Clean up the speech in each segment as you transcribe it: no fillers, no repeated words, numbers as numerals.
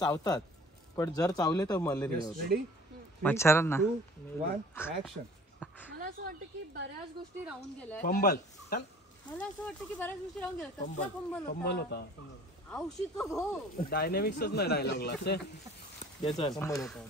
चावतात पण जर चावले तर मलेरिया होतो. रेडी मच्छरांना 2 1 ऍक्शन. मला असं वाटतं की बऱ्याच गोष्टी राहून गेल्या. फंबल चल. मला असं वाटतं की बऱ्याच गोष्टी राहून गेल्या. कसला फंबल फंबल होता. औषध हो डायनॅमिक्सच नाही डायलॉगला चल. ये चल फंबल होता.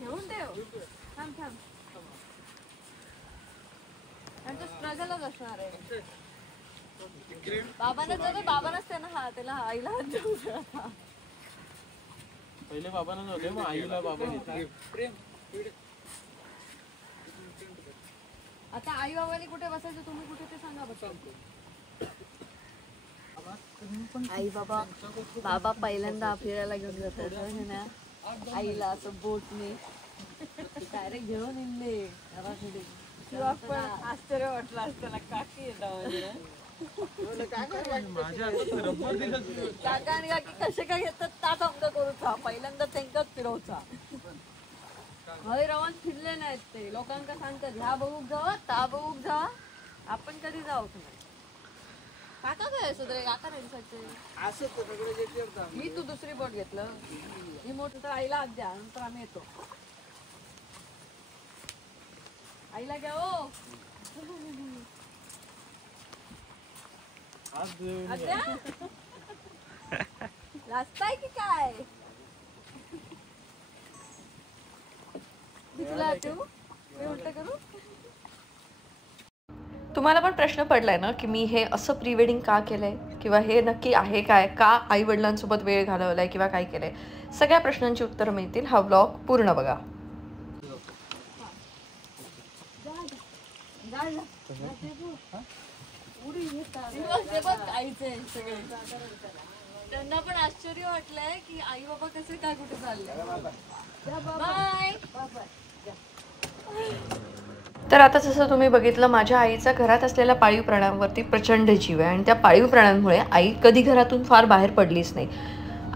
घेऊन ठेव. थांब थांब. त्यांचं स्ट्रगलच असणार आहे. बाबांना जर बाबांनाच त्यांना हा त्याला आईला हात देऊ शकता. पहिले बाबांना होते मग आईला बाबा घेतात. आता आई बाबांनी कुठे बसायचं तुम्ही कुठे ते सांगा बसायचं. आई बाबा बाबा पहिल्यांदा फिरायला घेऊन जातात ना आईला असं बोटने डायरेक्ट घेऊन इनले किंवा पण आश्चर्य वाटलं असतं ना काकी येतात काका आणि काकी कसे काय येतात ताच अंग करूचा पहिल्यांदा त्यांकाच फिरवचा. हय रवान फिरले नाहीत ते लोकांना सांगतात ह्या बघूक जावा ता बघूक जावा आपण कधी जाऊक नाही. काका काय असं रे काका नाही दिसायचे. मी तू दुसरी बोट घेतलं ही मोठ तर आईला आज द्या नंतर आम्ही येतो. आईला घ्या ओ लाजताय की काय तुला ठेवू मी उलट करू. तुम्हाला पण प्रश्न पडलाय ना की मी हे असं प्री वेडिंग का केलंय किंवा हे नक्की आहे काय, का आई वडिलांसोबत वेळ घालवलाय किंवा काय केलंय, सगळ्या प्रश्नांची उत्तरं मिळतील. हा व्लॉग पूर्ण बघा. त्यांना पण आश्चर्य वाटलंय की आई बाबा कसे काय कुठे चालले. बाय. तर आता जसं तुम्ही बघितलं माझ्या आईचा घरात असलेल्या पाळीव प्राण्यांवरती प्रचंड जीव आहे आणि त्या पाळीव प्राण्यांमुळे आई कधी घरातून फार बाहेर पडलीच नाही.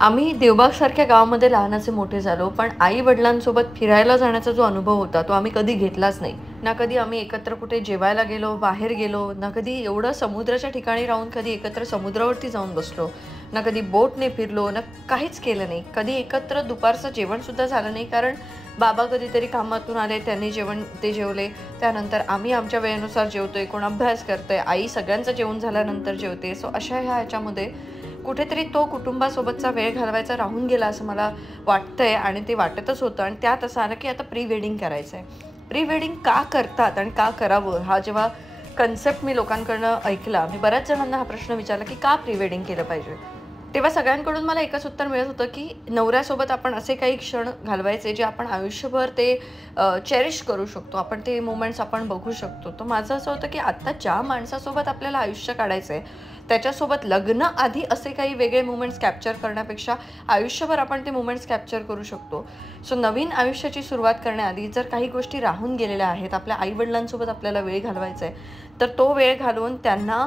आम्ही देवबागसारख्या गावामध्ये लहानाचे मोठे झालो पण आई वडिलांसोबत फिरायला जाण्याचा जो अनुभव होता तो आम्ही कधी घेतलाच नाही. ना कधी आम्ही एकत्र कुठे जेवायला गेलो, बाहेर गेलो, ना कधी एवढं समुद्राच्या ठिकाणी राहून कधी एकत्र समुद्रावरती जाऊन बसलो, ना कधी बोटने फिरलो, ना काहीच केलं नाही. कधी एकत्र दुपारचं जेवणसुद्धा झालं नाही कारण बाबा कधीतरी कामातून आले त्यांनी जेवण ते जेवले, त्यानंतर आम्ही आमच्या वेळेनुसार जेवतोय, कोण अभ्यास करतोय, आई सगळ्यांचं जेवण झाल्यानंतर जेवते. सो अशा ह्याच्यामध्ये कुठेतरी तो कुटुंबासोबतचा वेळ घालवायचा राहून गेला असं मला वाटतंय आणि ते वाटतच होतं. आणि त्यात असं आलं की आता प्री वेडिंग करायचं आहे. प्री वेडिंग का करतात आणि का करावं हा जेव्हा कन्सेप्ट मी लोकांकडनं ऐकला, मी बऱ्याच जणांना हा प्रश्न विचारला की का प्री वेडिंग केलं पाहिजे, तेव्हा सगळ्यांकडून मला एकच उत्तर मिळत होतं की नवऱ्यासोबत आपण असे काही क्षण घालवायचे जे आपण आयुष्यभर ते चेरिश करू शकतो, आपण ते मोमेंट्स आपण बघू शकतो. तर माझं असं होतं की आत्ता ज्या माणसासोबत आपल्याला आयुष्य काढायचं आहे त्याच्यासोबत लग्न आधी असे काही वेगळे मुमेंट्स कॅप्चर करण्यापेक्षा आयुष्यभर आपण ते मुमेंट्स कॅप्चर करू शकतो. सो नवीन आयुष्याची सुरुवात करण्याआधी जर काही गोष्टी राहून गेलेल्या आहेत, आपल्या आईवडिलांसोबत आपल्याला वेळ घालवायचा आहे, तर तो वेळ घालवून त्यांना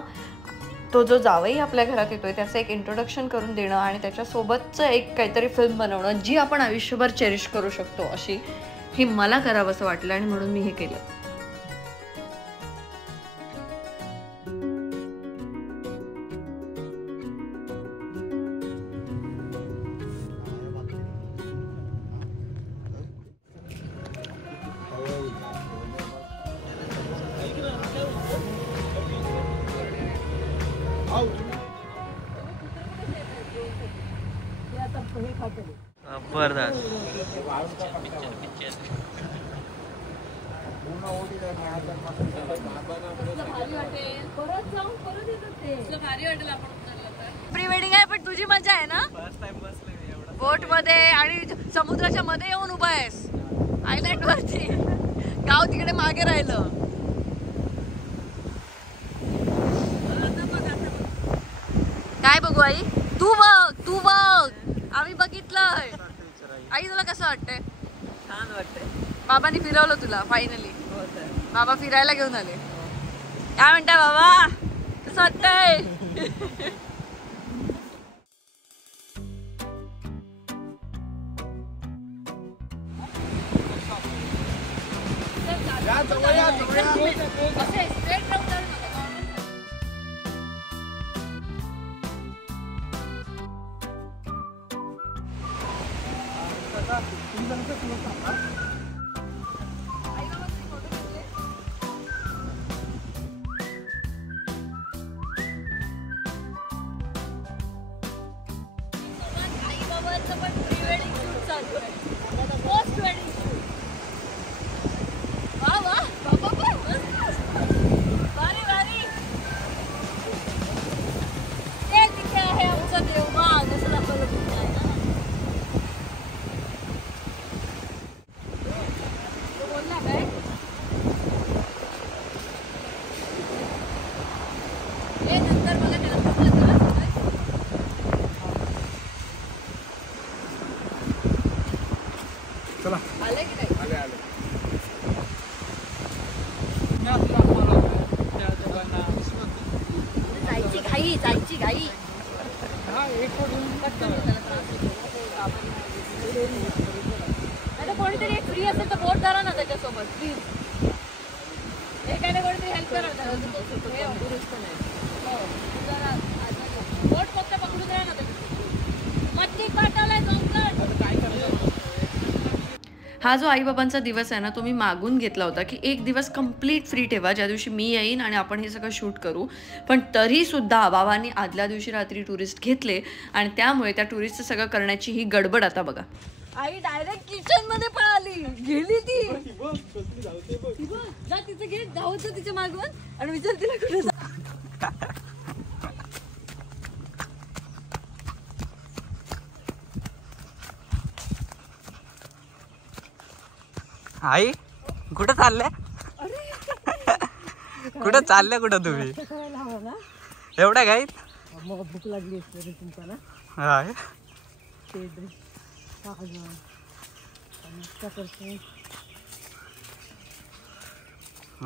तो जो जावई आपल्या घरात येतोय त्याचं एक इंट्रोडक्शन करून देणं आणि त्याच्यासोबतचं एक काहीतरी फिल्म बनवणं जी आपण आयुष्यभर चेरिश करू शकतो अशी ही मला करावं असं वाटलं आणि म्हणून मी हे केलं. प्री वेडिंग आहे पण तुझी मजा आहे ना बोट मध्ये आणि समुद्राच्या मध्ये येऊन उभा आहेस आयलँड वरती. गाव तिकडे मागे राहिलं. काय बघू आई, तू बघ आम्ही बघितलंय. आई तुला कसं वाटतंय? छान वाटतंय. बाबांनी फिरवलं तुला फायनली. बाबा फिरायला घेऊन आले. काय म्हणताय बाबा? जायची घाई कोणीतरी फ्री असेल तर बोट धरा ना त्याच्यासोबत प्लीज. एकाने कोणीतरी हेल्प करा बोट फक्त पकडून द्या ना मच्छी पाठवलाय हा जो आईबाबांचा दिवस आहे ना तो मी मागून घेतला होता की एक दिवस कंप्लीट फ्री ठेवा ज्या दिवशी मी येईन आणि आपण हे सगळं शूट करू. पण तरीसुद्धा बाबांनी आदल्या दिवशी रात्री टुरिस्ट घेतले आणि त्यामुळे त्या टुरिस्टचं सगळं करण्याची ही गडबड आता बघा. आई डायरेक्ट किचन मध्ये पळाली गेली ती जा तिचं घे धावत तिच्या मागून आणि विचार तिला कुठे आई कुठं चालल्या कुठं चालल्या कुठं तुम्ही एवढ्या घाईत भूक लागली तुमचा ना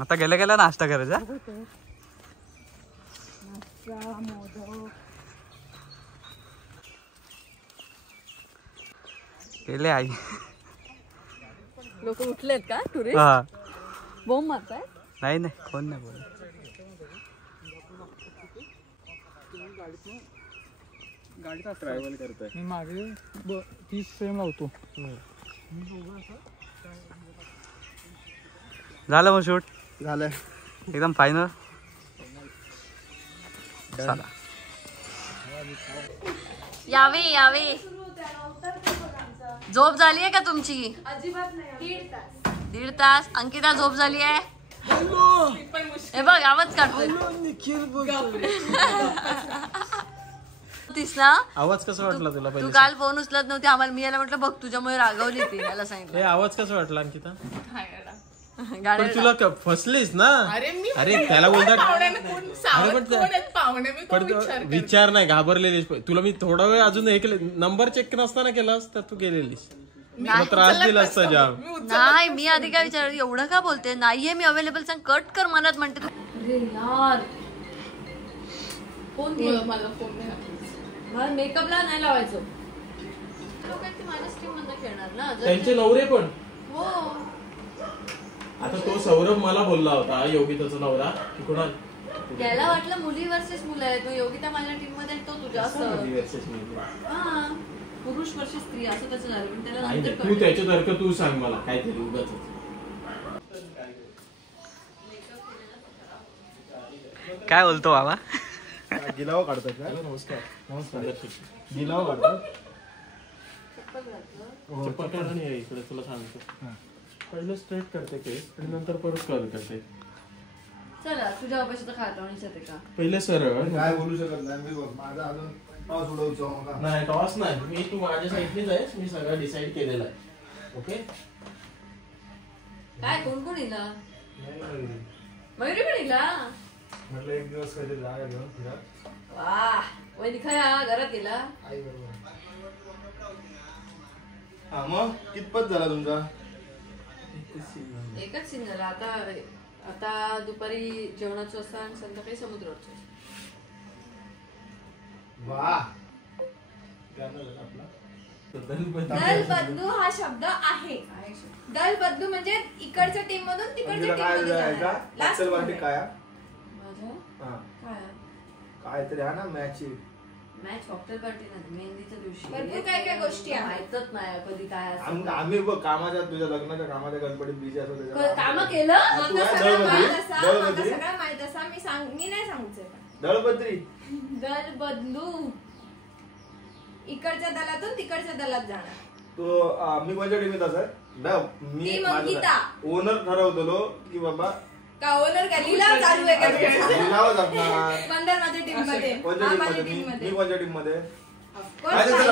आता गेल्या गेल्या नाश्ता करायचा केले आई. लोक उठलेत का टुरिस्ट बोंब मारताय? नाही नाही कोण नाही बोल. गाडीचा ट्रॅव्हल करतोय मी मागे 30 फ्रेम लावतो. झालं मग शूट झालं एकदम फायनल. चला यावे यावे. झोप झाली आहे का तुमची? अजिबात नाही. 1.5 तास. अंकिता झोप झाली आहे? हे बघ आवाज काढतोय तीस ना. आवाज कसा वाटला तुला? तू काल फोन उचलत नव्हती आम्हाला. मी याला म्हटलं बघ तुझ्यामुळे रागवली ती याला सांगितलं. आवाज कसा वाटला अंकिता? गाड्या तुला फसलीस ना. अरे त्याला बोलतात विचार नाही घाबरलेलीस. तुला मी थोडा वेळ अजून हे केलं नंबर चेक नसताना केलास तर तू गेलेलीस. त्रास दिला असता जाम. नाही मी आधी काय विचार एवढं का बोलते? नाहीये मी अवेलेबल सांग कट कर मनात म्हणते तू. अरे यार फोन घे मला. फोन मेकअपला नाही लावायचं. लोकांची माझ्या स्ट्रीम मध्ये खेळणार ना त्यांचे नवरे पण. हो आता तो सौरभ मला बोलला होता योगिताचा नवरा की कुणाल त्याला वाटलं मुली वर्सेस मुलं आहे. तो योगिता माझ्या टीम मध्ये तो तुझ्या पुरुष वर्सेस स्त्री असं त्याचं झालं. पण त्याला नंतर तू त्याच्यासारखं तू सांग मला काहीतरी उगाच. काय बोलतो बाबा? गिलावा काढतात का? नमस्कार नमस्कार. गिलावा काढतात. चप्पल काढ आणि इकडे तुला सांगतो. पहिलं स्ट्रेट करते केस आणि नंतर परत कर्ल करते. चला तुझ्या बाबाशी तर खाटवणीच येते का? पहिले सरळ. काय बोलू शकत नाही मी. माझा अजून टॉस उडवतो. नाही टॉस नाही. मी तू माझ्या साईडनीच आहेस. मी सगळं डिसाईड केलेलं आहे. ओके काय कोण कोण येला? मयुरी पण येला. म्हटलं एक दिवस कधी जागा घेऊन फिरत. वाह वय दिखाया घरात गेला. आई बरोबर. हा मग कितपत झाला तुमचा? एकच सीन झाला. आता दुपारी जेवणाचं असतं आणि संध्याकाळी समुद्राचं. दल बदलू हा शब्द आहे. दल बदलू म्हणजे इकडच्या टीम मधून तिकडच्या टीम मध्ये काय तरी आहे ना मॅच कॉकटेल पार्टी नाही मेहंदीच्या दिवशी भरपूर काय काय गोष्टी आहेत. माहितच नाही कधी काय आम्ही बघ कामाच्या तुझ्या लग्नाच्या कामाच्या गणपतीत बिझी असतो काम केलं. सगळं माहित असा मी नाही सांगूच. दळपत्री दल बदलू इकडच्या दलातून तिकडच्या दलात जाणार. तो मी कोणत्या टीमीत असाय मी ओनर ठरवतो की बाबा का ओनर का लिलाव चालू आहे का लिलावच असणार. पंधर माझ्या टीम मध्ये मी कोणत्या टीम मध्ये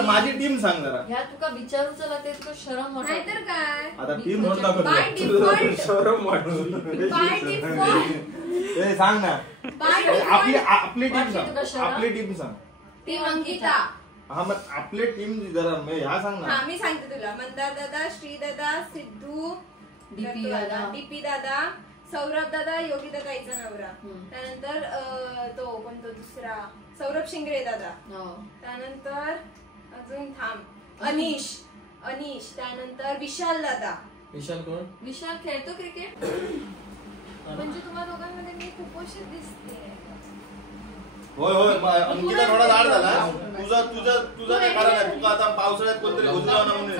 माझी टीम सांग जरा. ह्या तुका विचारूच लागते तुका शरम वाटत नाही तर काय आता टीम शरम वाटून सांग ना आपली टीम सांग. आपली टीम सांग. टीम अंकिता. हा मग आपली टीम जरा ह्या सांग ना. मी सांगते तुला. मंदार दादा, श्री दादा, सिद्धू, डीपी दादा, सौरभ दादा, योगी दादा याचा नवरा. त्यानंतर तो कोणतो दुसरा सौरभ शिंगरे दादा. त्यानंतर अजून अनिश. त्यानंतर विशाल दादा. विशाल कोण? विशाल खेळतो क्रिकेट. म्हणजे तुम्हाला दोघांमध्ये मी कुपोषित दिसते. होय अंकिता थोडा लाड झाला. तुझा काय कारण आहे. तुला आता पावसाळ्यात कोणतरी घुसला म्हणून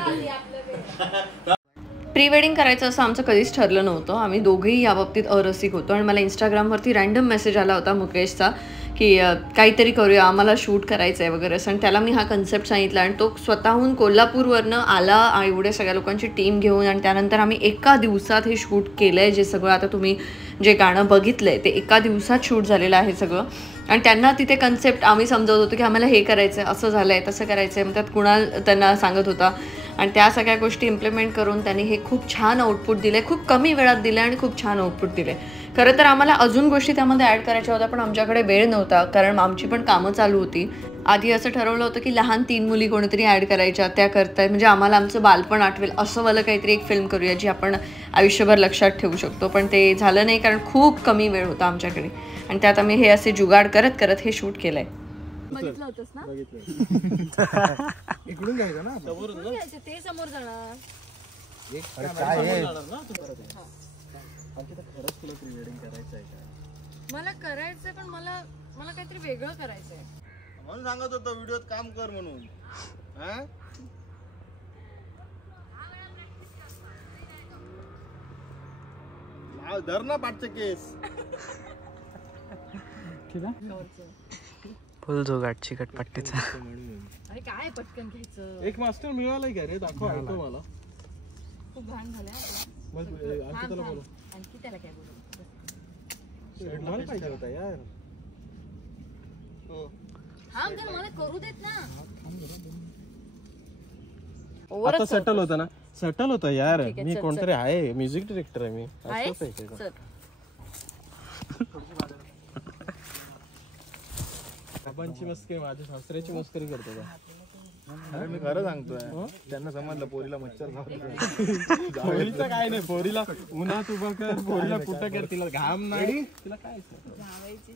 प्री वेडिंग करायचं असं आमचं कधीच ठरलं नव्हतं. आम्ही दोघेही या बाबतीत अरसिक होतो आणि मला इंस्टाग्रामवरती रँडम मेसेज आला होता मुकेशचा की काहीतरी करूया आम्हाला शूट करायचं आहे वगैरे असं. आणि त्याला मी हा कन्सेप्ट सांगितला आणि तो स्वतःहून कोल्हापूरवरनं आला एवढ्या सगळ्या लोकांची टीम घेऊन. आणि त्यानंतर आम्ही एका दिवसात हे शूट केलं आहे. जे सगळं आता तुम्ही जे गाणं बघितलं आहे ते एका दिवसात शूट झालेलं आहे सगळं. आणि त्यांना तिथे कन्सेप्ट आम्ही समजवत होतो की आम्हाला हे करायचं आहे, असं झालं आहे, तसं करायचं आहे. मग त्यात कुणाल त्यांना सांगत होता आणि त्या सगळ्या गोष्टी इम्प्लिमेंट करून त्यांनी हे खूप छान आउटपुट दिले. खूप कमी वेळात दिले आणि खूप छान आउटपुट दिले. खरं तर आम्हाला अजून गोष्टी त्यामध्ये ॲड करायच्या होत्या पण आमच्याकडे वेळ नव्हता कारण आमची पण कामं चालू होती. आधी असं ठरवलं होतं की लहान 3 मुली कोणीतरी ॲड करायच्या त्या करताय म्हणजे आम्हाला आमचं बालपण आठवेल असं वालं काहीतरी एक फिल्म करूया जी आपण आयुष्यभर लक्षात ठेवू शकतो. पण ते झालं नाही कारण खूप कमी वेळ होता आमच्याकडे आणि त्यात आम्ही हे असे जुगाड करत करत हे शूट केलंय. बघितलं होतंस ना. इकडून घ्यायचं ना ते समोर जाणार. मला करायचंय पण मला काहीतरी वेगळं करायचंय म्हणून सांगत होतो व्हिडिओत काम कर म्हणून. धर ना पाठचे केस. फुल जो गाठची कटपट्टीचा. अरे काय पटकन घ्यायचं. एक मास्टर मिळालाय का रे? दाखव ऐकतो मला. खूप घाण झालंय. अंकिताला बोला. अंकिताला काय बोलू मला पाहिजे होता यार. हा तर मला करू देत ना. आता सेटल होता ना. सेटल होता यार. मी कोणतरी आहे म्युझिक डिरेक्टर आहे मी. बाबांची मस्करी माझ्या सासऱ्याची मस्करी करतो का? अरे मी खरं सांगतोय त्यांना समजलं पोरीला मच्छर पोरीचं काय नाही. पोरीला उन्हात उभं कर पोरीला कुठं कर तिला घाम नाही तिला काय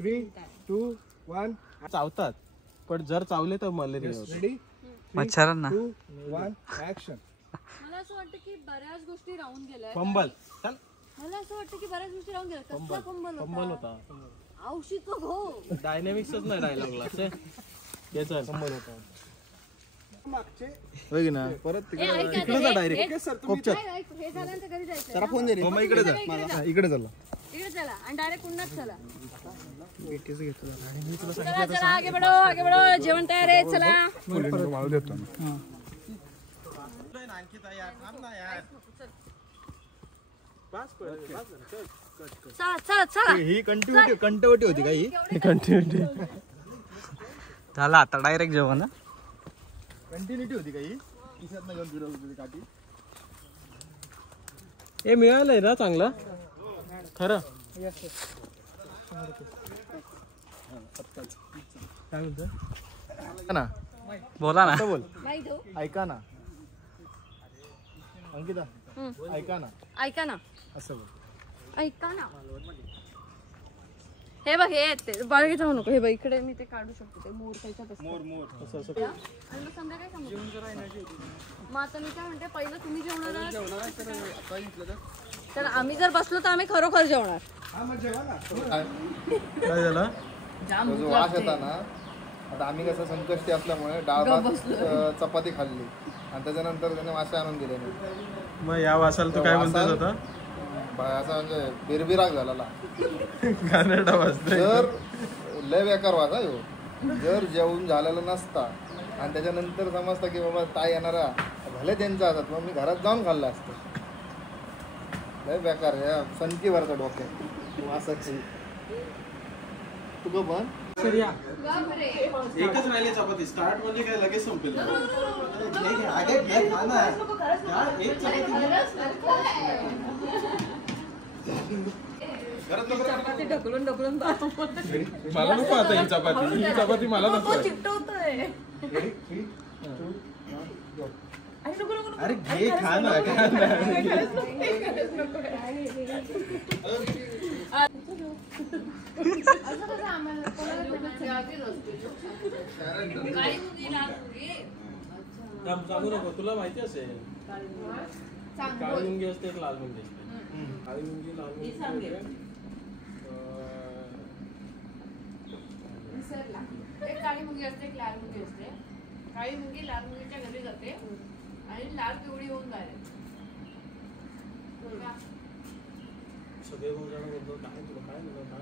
3, 2, 1 चावतात पण जर चावले तर मलेरिया होतो. रेडी मच्छरांना 2, 1 ऍक्शन. मला असं वाटतं की बऱ्याच गोष्टी राहून गेल्या. फंबल चल. मला असं वाटतं की बऱ्याच गोष्टी राहून गेल्या. कसला फंबल होता. औषध बघ हो. डायनॅमिक्सच नाही डायलॉगला चल. फंबल होता होय ना. परत हे झाल्यानंतर घरी जायचं. जरा फोन दे रे. इकडे जा. इकडे चला. इकडे चला आणि डायरेक्ट पुन्हा चला. चला आगे बढो जेवण तयार आहे. चला चला चला. ही कंटिन्युटी होती का ही? कंटिन्युटी झाला आता डायरेक्ट जेवण. कंटिन्युटी होती का ही? खिशातनं घेऊन फिरवत होती काठी. हे मिळालंय ना चांगलं खरं. काय बोलतोय ना बोला ना. बोल. नाही देऊ. ऐका ना अंकिता ऐका ना. ऐका ना. असं बोल. ऐका ना. हे बघ हे आहेत ते बाळगे जाऊ नको. हे बघ इकडे मी ते काढू शकतो. ते मोर त्याच्यात मोर असं असं आणि मग संध्याकाळी सांगू. मग आता मी काय म्हणते पहिलं तुम्ही जेवणार तर आम्ही जर बसलो तर आम्ही खरोखर जेवणार. काय झालं जो वास येता ना आता आम्ही कसं संकष्टी असल्यामुळे डाळ भात चपाती खाल्ली आणि त्याच्यानंतर त्याने मासे आणून दिले नाही. मग या वासाला तू काय म्हणतात होता असा म्हणजे बिरबिराग झालेला. गाणेरडा वाजतोय. जर लय बेकार वास आहे ह्यो. जर जेवून झालेलं नसता आणि त्याच्यानंतर समजता की बाबा ताई येणारा भले त्यांचा असतात मग मी घरात जाऊन खाल्लं असतं. लय बेकार या सनकीवरचं डोक्यात वासाची. तुझं पण एकच राहिली चपाती. स्टार्ट म्हणजे काय लगेच संपेल. चपाती ढकलून ढकलून मला नको आता ही चपाती मला नको. चिकटवतोय. अरे घे खा ना. सांगू नको तुला माहिती असेल. काळी मुंगी असते एक लाल मुंगी असते. काळी मुंगी लाल मुंगी एक काळी मुंगी असते एक लाल मुंगी असते. काळी मुंगी लाल मुंगीच्या घरी जाते आणि लाल पिवळी होऊन जाते. सगळे जण बोलतो काय तुला काय म्हणलं काय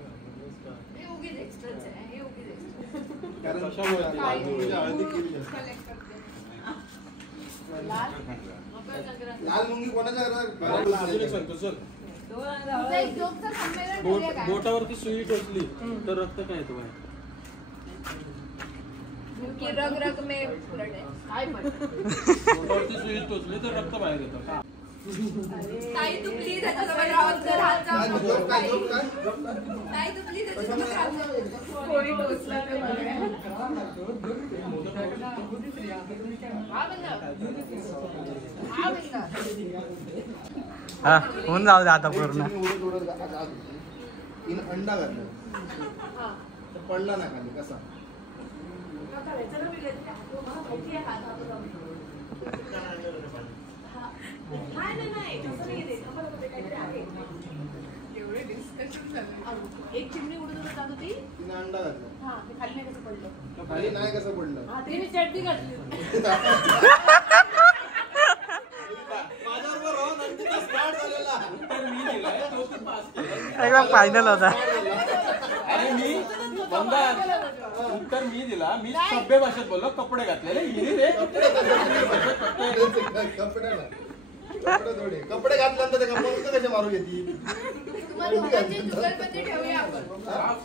हे उगीच एक्स्ट्राच आहे. हे उगीच एक्स्ट्रा. लाल मुंगी कोणाच्या घरात सांगतो चल. बोटावरती सुई टोचली तर रक्त काय येतो बाहेर. रग रग में ब्लड है. बोटावरती सुई टोचली तर रक्त बाहेर येतं. ताई तू प्लीज त्याच्यासोबत राहत जा. ताई तू प्लीज त्याच्यासोबत राहत जा. कोणी टोचला तर हा होऊन जाऊ दे आता पूर्ण. तिने अंडा घातला पडला ना खाली कसा. एक चिमणी उडत जात होती. तिने अंडा घातला खाली नाही कसं पडलं. खाली नाही कसं पडलं. तिने चटणी घातली. एकदम फायनल होता. अरे मी उत्तर मी दिला. मी सभ्य भाषेत बोललो कपडे घातलेले. कपडे घातल्यानंतर ते कपडे कसे मारू घेतील. ठेवूया आपण.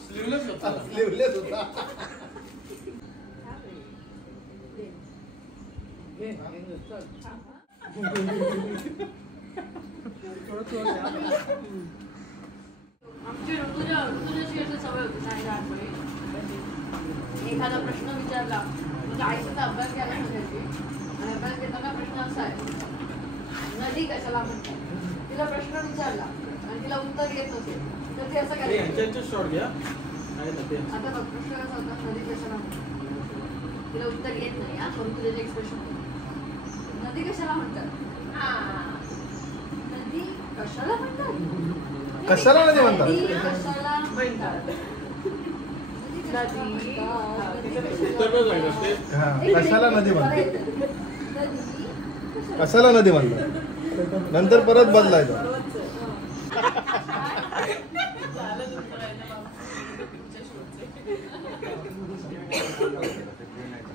स्लीवलेस होता. स्लीवलेस होता. आमची ऋतुजाची अशी सवय होती नाही लहानपणी. एखादा प्रश्न विचारला म्हणजे आईचा अभ्यास घ्यायला सांगायची आणि अभ्यास घेताना प्रश्न असा आहे नदी कशाला म्हणतात. तिला प्रश्न विचारला आणि तिला उत्तर येत नसेल तर ते असं करायचं. शॉर्ट घ्या. आता बघ प्रश्न कसा होता नदी कशाला म्हणतात. तिला उत्तर येत नाही हा परंतु त्याचे एक्सप्रेशन नदी कशाला म्हणतात. नदी कशाला म्हणतात. कशाला नदी म्हणतात. कशाला म्हणतात. कशाला नदी म्हणतात. कशाला नदी म्हणतात. नंतर परत बदलायचं.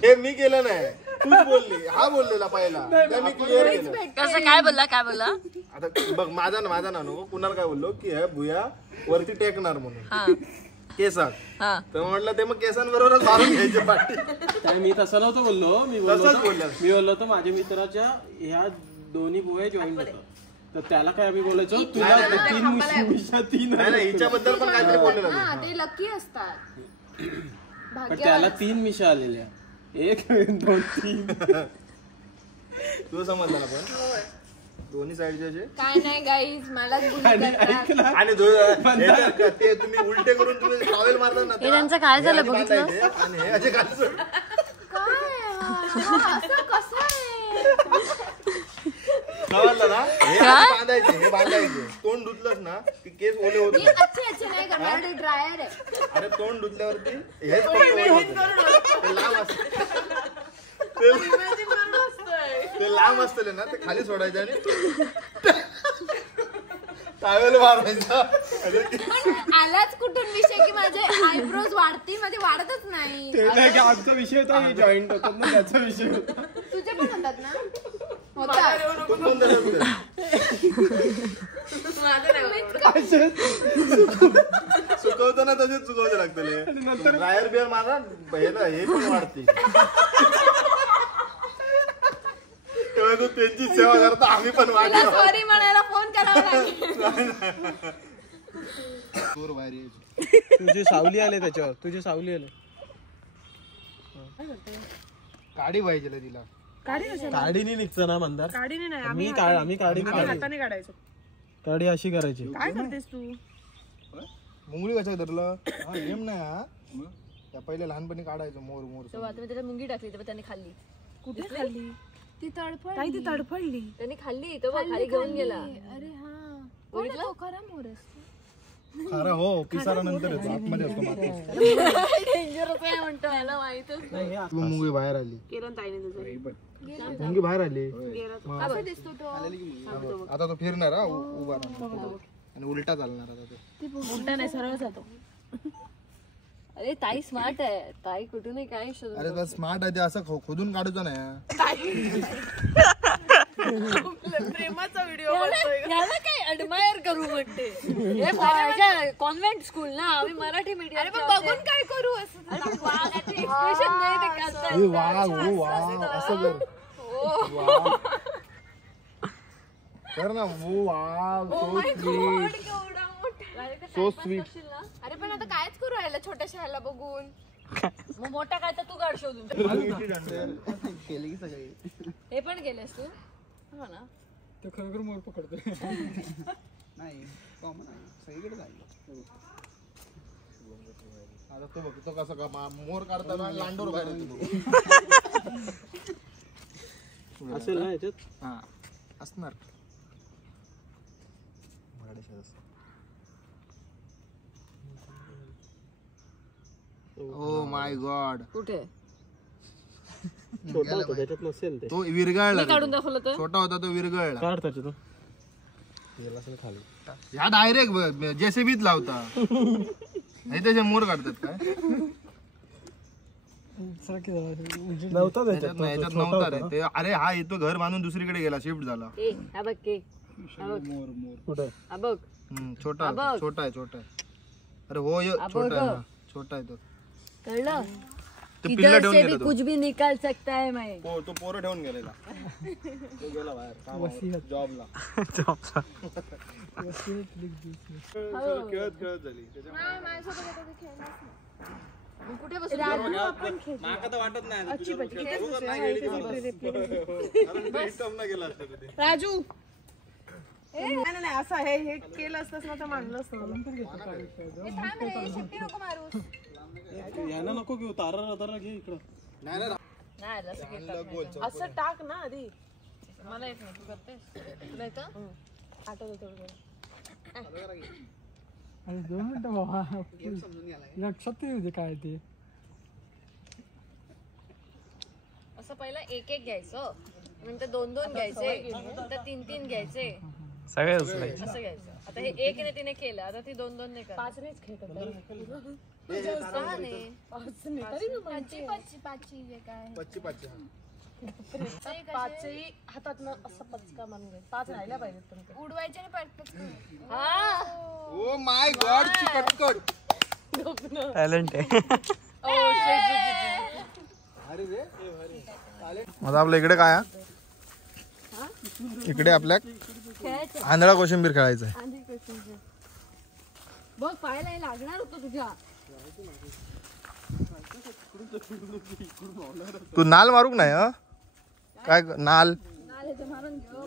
हे मी केलं नाही तूच बोलली. हा बोललेला पहिला ते मी क्लिअर केलं. कसं काय बोलला आता बघ माझा नानू कुणाला काय बोललो की हे भुया वरती टेकणार म्हणून केसात. तर म्हटलं ते मग केसांबरोबर मारून घ्यायचे पाठी. मी तसं नव्हतं बोललो. मी बोललो तर माझ्या मित्राच्या ह्या दोन्ही बुवा जॉईन होतात तर त्याला काय आम्ही बोलायचो तुला तीन हिच्याबद्दल पण काहीतरी बोललेलं. ते लकी असतात. पण त्याला 3 मिशा आलेल्या. 1 2 3 तुला समजलं ना. पण दोन्ही साईडचे असे काय नाही गाईज मला करतात. आणि ते तुम्ही उलटे करून तुम्ही टॉवेल मारता ना हे त्यांचं काय झालं बघितलं आणि हे असे खाली सोड. असं कसं आहे समजलं ना? हे बांधायचे तोंड धुतलंस ना की केस ओले होत मी अच्छे नाही करणार ड्रायर आहे. अरे तोंड धुतल्यावरती हेच ओले होतं. ते लांब असतं ते लांब असतले ना ते खाली सोडायचे आणि टावेल मारायचा. पण आलाच कुठून विषय की माझे आयब्रोज वाढतील माझे वाढतच नाही. ते नाही की आमचा विषय होता जॉईंट होतात ना त्याचा विषय होता. तुझे पण होतात ना सुकवताना तसेच चुकवते लागतले. ड्रायर बिअर मारा हे पण वाढते. त्यांची सेवा करता आम्ही पण वाटतो. सॉरी म्हणायला फोन करावा लागेल. तुझी सावली आले त्याच्यावर तुझी सावली आले. काढी पाहिजे तिला. काडीने निघतं ना मंदार. काढीने नाही आम्ही काडीने हाताने काढायचो. काडी अशी करायची. काय करतेस तू? मुंगळी कशा धरलं हा नेम नाही हा. त्या पहिले लहानपणी काढायचो मोर मोर. तेव्हा तुम्ही त्याला मुंगी टाकली तेव्हा त्याने खाल्ली. कुठे खाल्ली? ती तडफड काही ती तडफडली. त्याने खाल्ली तेव्हा खाली घेऊन गेला. अरे हा बघितलं खरा मोर खरा हो पिसारा नंतर येतो आतमध्ये असतो माती. डेंजरस आहे म्हणतो याला माहितच नाही. मुंगी बाहेर आली. किरण ताईने तुझं मुंगी बाहेर आली. असं दिसतो तो. आता तो फिरणार हा उभा राहणार आणि उलटा चालणार आता तो. उलटा नाही सरळ जातो. अरे ताई स्मार्ट आहे. ताई कुठूनही काय शोधून अरे तर स्मार्ट आहे ते असं खोदून काढूचं नाही. प्रेमाचा व्हिडिओ याला काय अडमायर करू म्हणते. हे कॉन्व्हेंट स्कूल ना आम्ही मराठी मीडियम. अरे पण बघून काय करू असं एक्सप्रेशन नाही ते करतात. ए वा ओ वा असं कर. वा. कर ना वो वा सो स्वीट. अरे पण आता कायच करू राहिला छोट्याशा ह्याला बघून. मग मोठा काय तर तू काढ शोधून. हे पण केलेस तू? हो ना. तो खरोखर मोर पकडतोय. नाही कॉमन आहे सगळीकडे जाईल. आता तो बघ तो कसा का मोर काढताना लांडोर बाहेर येतो. असेल ना याच्यात. हा असणार. ओ माय गॉड. कुठे छोटा होता त्याच्यात नसेल ते. तो विरघळला. काढून दाखवलं तर छोटा होता तो विरघळला. काढ त्याच्यातून. गेला असेल खाली. ह्या डायरेक्ट जेसीबीत लावता. नाही त्याचे मोर काढतात काय. नव्हता त्याच्यात नव्हता रे ते. अरे हा येतो घर बांधून दुसरीकडे गेला शिफ्ट झाला. हा बघ के कुठे हा बघ छोटा छोटा आहे छोटा आहे. अरे हो छोटा आहे छोटा आहे तो. कळलं. ते पिल्ला ठेवून भी गेला कुछ भी निकाल सकता है मैं. तो पोरं ठेवून गेलेला. तो गेला बाहेर जॉबला. खेळत खेळत झाली. कुठे बसू राजू नाही असं आहे. हे केलं असतंस ना तर मानलं असतं. यानं नको घेऊ. तारा घे इकडं. असं टाक ना आधी. मला येत नाही. तू करतेस नाही तर आठवलं थोडं. अरे 2 मिनिटं बाबा लक्षात येते काय ते. असं पहिला एक एक घ्यायचं नंतर 2-2 घ्यायचे नंतर 3-3 घ्यायचे सगळे असं घ्यायचं. आता हे 1 ने 3 केलं आता ती 2-2 ने कर. 5 नेच खेळतात. पाचही हातातनं असं पचका मारून 5 राहिल्या पाहिजेत. पण उडवायचे आणि परफेक्ट. ओ माय गॉड चिकटकट. टॅलेंट आहे. आता आपल्या इकडे काय इकडे आपल्या आंधळा कोशिंबीर खेळायचं आहे. बघ पाहायला लागणार होतं तुझ्या. तू नाल मारूक नाही काय नाल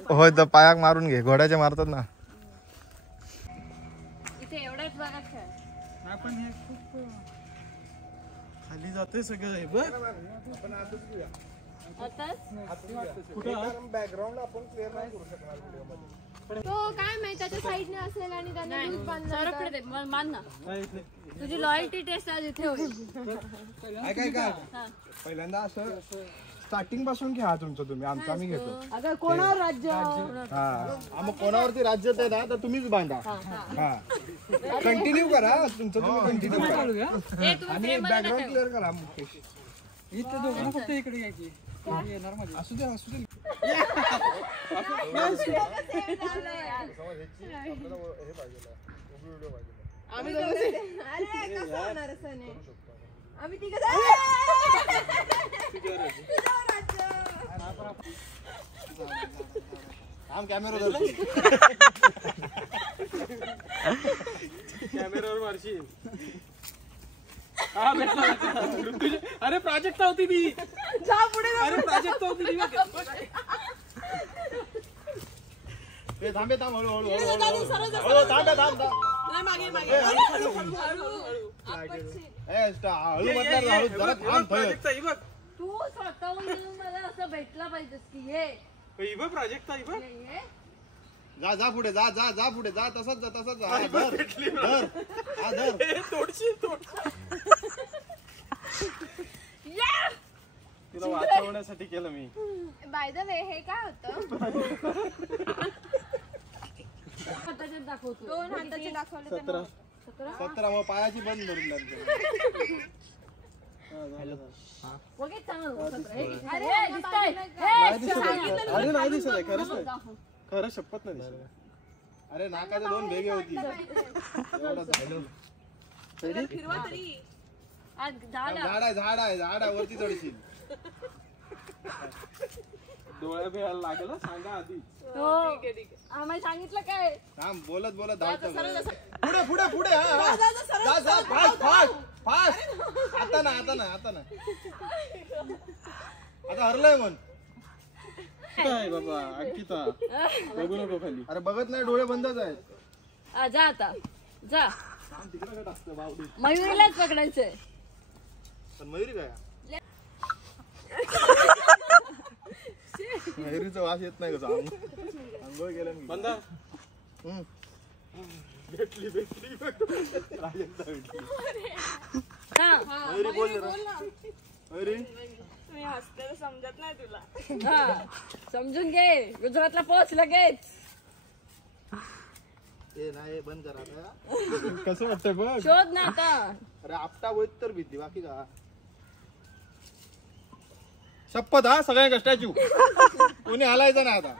होय तर पायाक मारून घे, घोड्याचे मारतात ना. इथे एवढ्याच भागात खेळ. आपण हे खूप खाली जाते सगळं हे बघ. बॅकग्राऊंड आपण क्लिअर नाही करू शकणार व्हिडिओमध्ये. तो काय माहिती त्याच्या साईडने असेल आणि त्याने लूज बांधला. सरपडे दे, मान ना. तुझी लॉयल्टी टेस्ट आज इथे होईल. काय पहिल्यांदा असं स्टार्टिंग पासून घ्या तुमचं तुम्ही, आमचं आम्ही घेतो. अगं कोणावर राज्य हा मग कोणावरती राज्य आहे ना तर तुम्हीच बांधा. हा कंटिन्यू करा तुमचं तुम्ही कंटिन्यू करा आणि बॅकग्राऊंड क्लिअर करा. इथे दोघं फक्त इकडे घ्यायची येणार मध्ये. असू दे असू दे. आम्ही अरे कसं होणार असं नाही. आम्ही तिघं कॅमेरावर मारशील. हा भेटला. अरे प्राजक्ता होती ती. अरे प्राजक्ता होती ती. थांबे थांब हळूहळू प्राजक्ता ही बघ. तू स्वतःहून येऊन मला असं भेटला पाहिजेस की हे ही बघ प्राजक्ता ही बघ. जा जा पुढे जा जा जा पुढे जा. तसंच जा तसंच जा. धर धर हा धर. तोडशील तिला वाचवण्यासाठी केलं मी. बाय द वे हे काय होतं. दाखवतो 2 हाताचे दाखवले. 17 मग पायाची बंद धरून लागते. अरे नाही दिसत आहे खरंच नाही. खरं शपथ नाही दिसत. अरे नाकाच्या 2 भेगे होती. झाड आहे वरती चढशील. डोळ्या बिळायला लागेल सांगा आधी. आम्हाला सांगितलं काय. बोलत बोलत धावतो. पुढे पुढे पुढे. जा जा फास्ट फास्ट फास्ट. आता ना आता हरलंय म्हण. काय बाबा अंकिता बघू नको खाली. अरे बघत नाही, डोळे बंदच आहेत. जा आता जा. मयुरीलाच पकडायचंय. पण मयुरी काय मयुरीचा वास येत नाही कसं. आंघोळ केलं मी. बंदा भेटली मयुरी बोल ना. मयुरी मी हसते समजत नाही तुला. समजून घे. गुजरातला पोहोच लगेच. ए नाही बंद करा आता. कसं वाटतंय बघ. शोध ना आता. अरे आपटा होत तर भीती बाकी का. शपथ हा सगळ्या कष्टाची. कोणी हलायचं नाही आता.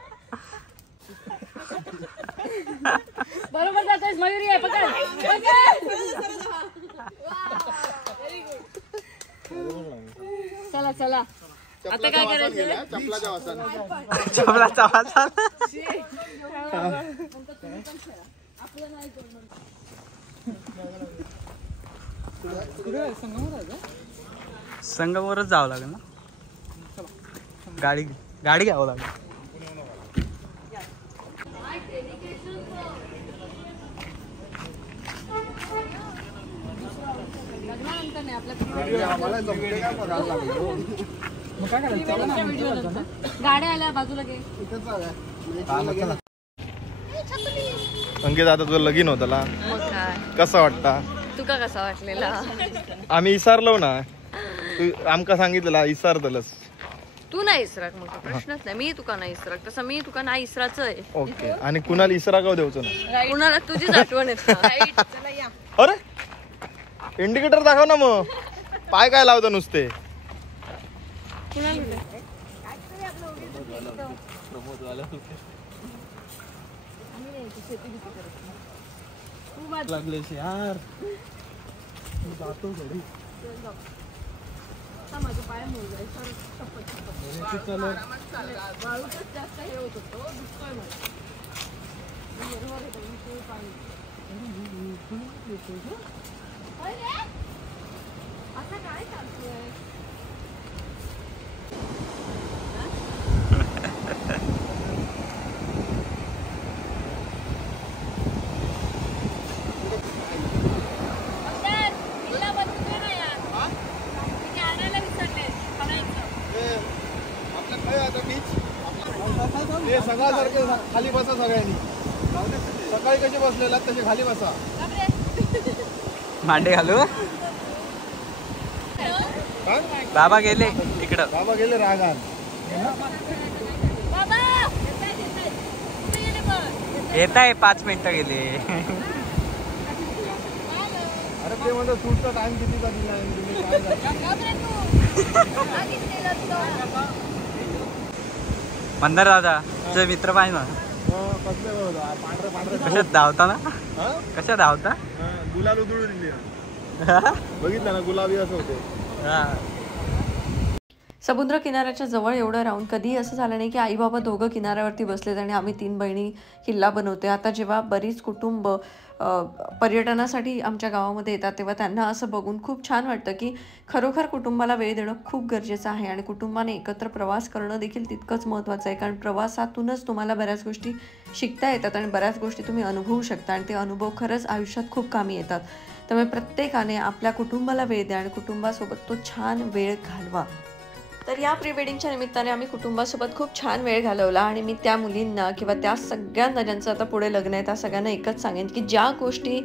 बरोबर जातोय. मयुरी आहे पकड. चला चला आता काय करायचं. चपलाच्या वासाने. चपलाचा वास आला. संगमवरच जावं लागेल ना. गाडी घ्यावं लागेल. लग्नानंतर नाही आपल्या मग काय करायचं. गाड्या आल्या बाजूला घे. अंकित आता तुझं लगीन होतं ना. मग काय कसा वाटता. तुका कसा वाटलेला. आम्ही इसारलो ना. तू आमका सांगितलेला इसारतलस. तू नाही इसराक मग प्रश्नच नाही. मी तुका नाही इसराक तसं मी तुका नाही इसराच आहे. ओके. आणि कुणाला इसारा का द्यायचो ना. कुणाला तुझीच आठवण येत. अरे इंडिकेटर दाखव ना. मग पाय काय लावतं नुसते. लागलेस यार. जातो घरी. माझं पाय मोजाय वाळूच जास्त हे होत होतो. दुखतोय मला. आता काय चालतंय. हे सगळ्यासारखे खाली बसा सगळ्यांनी. सकाळी कसे बसलेला तसे खाली बसा. मांडे घालू. बाबा गेले तिकडं. बाबा गेले रागात. येत आहे 5 मिनिटं गेले. अरे ते म्हणतो सूटचा टाइम कितीचा दिला मंदार दादा तुझे मित्र पाहिजे ना. कशात धावता ना. कशात धावता. गुलाल उधळून दिली. बघितलं ना गुलाबी असं होते. समुद्र किनाऱ्याच्या जवळ एवढं राहून कधीही असं झालं नाही की आई बाबा दोघं किनाऱ्यावरती बसलेत आणि आम्ही 3 बहिणी किल्ला बनवतोय. आता जेव्हा बरीच कुटुंब पर्यटनासाठी आमच्या गावामध्ये येतात तेव्हा त्यांना असं बघून खूप छान वाटतं की खरोखर कुटुंबाला वेळ देणं खूप गरजेचं आहे आणि कुटुंबाने एकत्र प्रवास करणं देखील तितकंच महत्त्वाचं आहे. कारण प्रवासातूनच तुम्हाला बऱ्याच गोष्टी शिकता येतात आणि बऱ्याच गोष्टी तुम्ही अनुभवू शकता आणि ते अनुभव खरंच आयुष्यात खूप कामी येतात. त्यामुळे प्रत्येकाने आपल्या कुटुंबाला वेळ द्या आणि कुटुंबासोबत तो छान वेळ घालवा. तर या प्री वेडिंगच्या निमित्ताने आम्ही कुटुंबासोबत खूप छान वेळ घालवला आणि मी त्या मुलींना किंवा त्या सगळ्यांना ज्यांचं आता पुढे लग्न आहे त्या सगळ्यांना एकच सांगेन की ज्या गोष्टी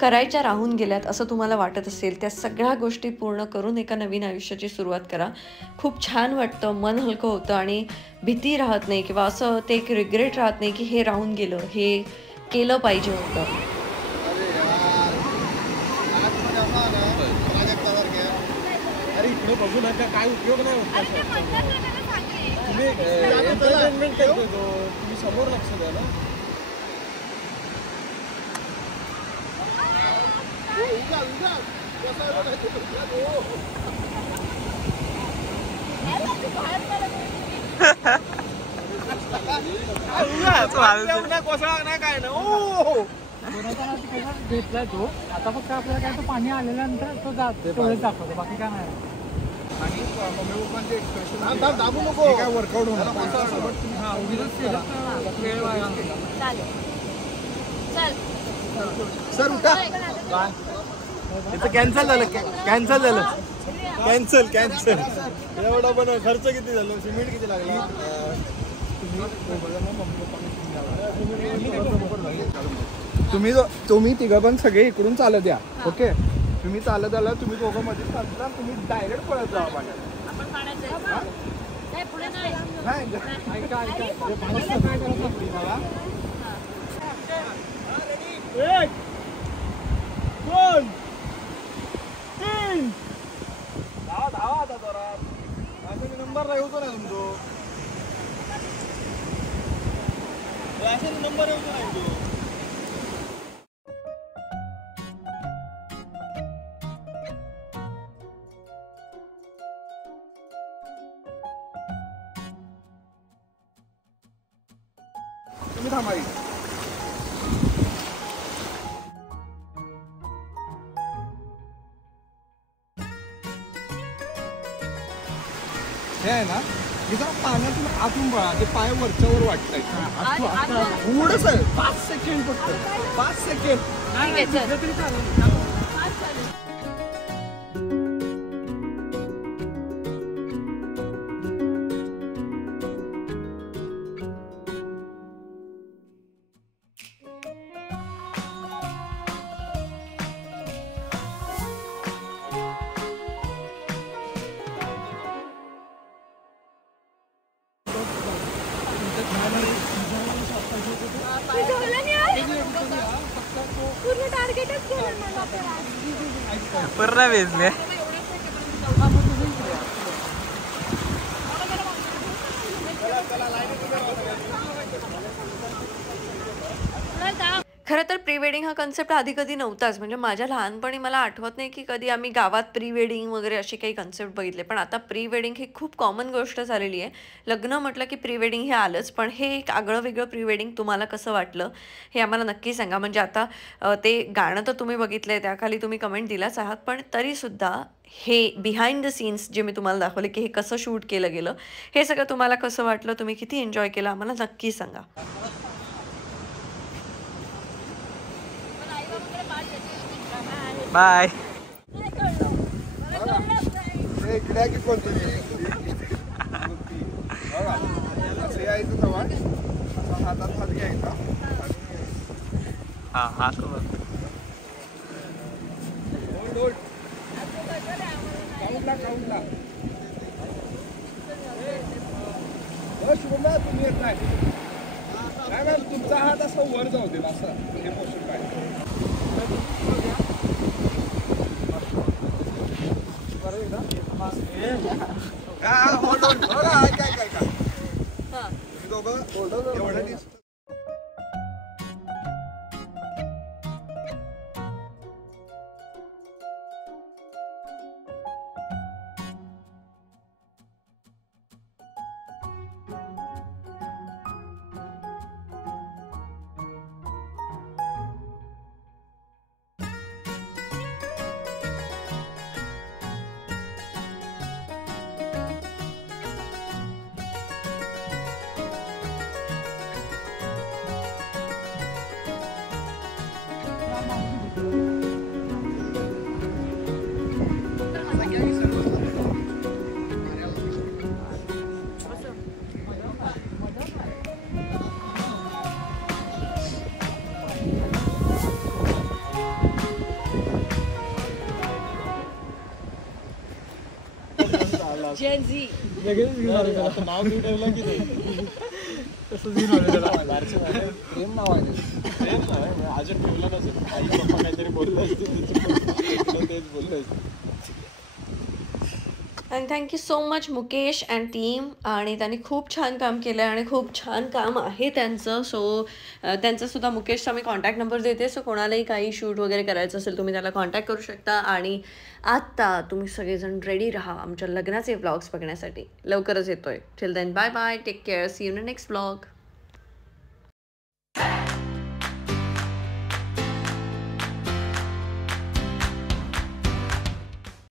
करायच्या राहून गेल्यात असं तुम्हाला वाटत असेल त्या सगळ्या गोष्टी पूर्ण करून एका नवीन आयुष्याची सुरुवात करा. खूप छान वाटतं, मन हलकं होतं आणि भीती राहत नाही किंवा असं ते एक रिग्रेट राहत नाही की हे राहून गेलं, हे केलं पाहिजे होतं. अरे इकडे बघू नका, काय उपयोग नाही होत. तुम्ही समोर लक्ष द्या ना. काय ना घेतलाय तो. आता फक्त आपल्याला काय तो पाणी आलेल्यानंतर तो तेवढेच दाखवतो, बाकी काय नाही. आणि मम्मी पप्पांचे एक्सप्रेशन दाबू नको. काय वर्कआउट होणार. सर उठा. कॅन्सल झालं. कॅन्सल. एवढा पण खर्च किती झाला. सिमेंट किती लागला. तुम्ही तिघं पण सगळे इकडून चालत या. ओके तुम्ही चालत आला. तुम्ही दोघं मध्ये चालता. तुम्ही डायरेक्ट पळत जावा पाण्यात. एक 2 3 धावा आता जोरात. नंबर येतो ना तुमचो. नंबर येतो नाही तो. तुम्ही थांबा. हे आहे ना हे जरा पाण्यातून आतून पळा. ते पाय वरच्यावर वाटतंय. थोडंच आहे. 5 सेकंड फक्त. 5 सेकंड. पूर्ण वेचले. खरं तर प्री वेडिंग हा कन्सेप्ट आधी कधी नव्हताच. म्हणजे माझ्या लहानपणी मला आठवत नाही की कधी आम्ही गावात प्री वेडिंग वगैरे असे काही कन्सेप्ट बघितले. पण आता प्री वेडिंग ही खूप कॉमन गोष्ट झालेली आहे. लग्न म्हटलं की प्री वेडिंग हे आलंच. पण हे एक आगळं वेगळं प्री वेडिंग तुम्हाला कसं वाटलं हे आम्हाला नक्की सांगा. म्हणजे आता ते गाणं तर तुम्ही बघितलं आहे, त्याखाली तुम्ही कमेंट दिलाच आहात. पण तरीसुद्धा हे बिहाइंड द सीन्स जे मी तुम्हाला दाखवले की हे कसं शूट केलं गेलं, हे सगळं तुम्हाला कसं वाटलं, तुम्ही किती एन्जॉय केलं आम्हाला नक्की सांगा. बाय. बघा असं यायचं तेव्हा असा हातात हात घ्यायचा हा हा काउंटला शुभमदा तुम्ही येत नाही मॅम तुमचा हात असा वर जाऊ दे असं हे पोषण पाहिजे एवढं नाव मी ठेवलं की नाही तसं प्रेम नाव आहे प्रेम नाही अजून ठेवलं नसेल आई पप्पा काहीतरी बोललं तेच बोललं and thank you so much Mukesh and team. आणि त्यांनी खूप छान काम केलं आहे आणि खूप छान काम आहे त्यांचं. सो त्यांचासुद्धा मुकेशचा मी कॉन्टॅक्ट नंबर देते. सो कोणालाही काही शूट वगैरे करायचं असेल तुम्ही त्याला कॉन्टॅक्ट करू शकता. आणि आत्ता तुम्ही सगळेजण रेडी राहा आमच्या लग्नाचे व्लॉग्स बघण्यासाठी. लवकरच येतोय. Till then bye bye, take care, see you in the next vlog.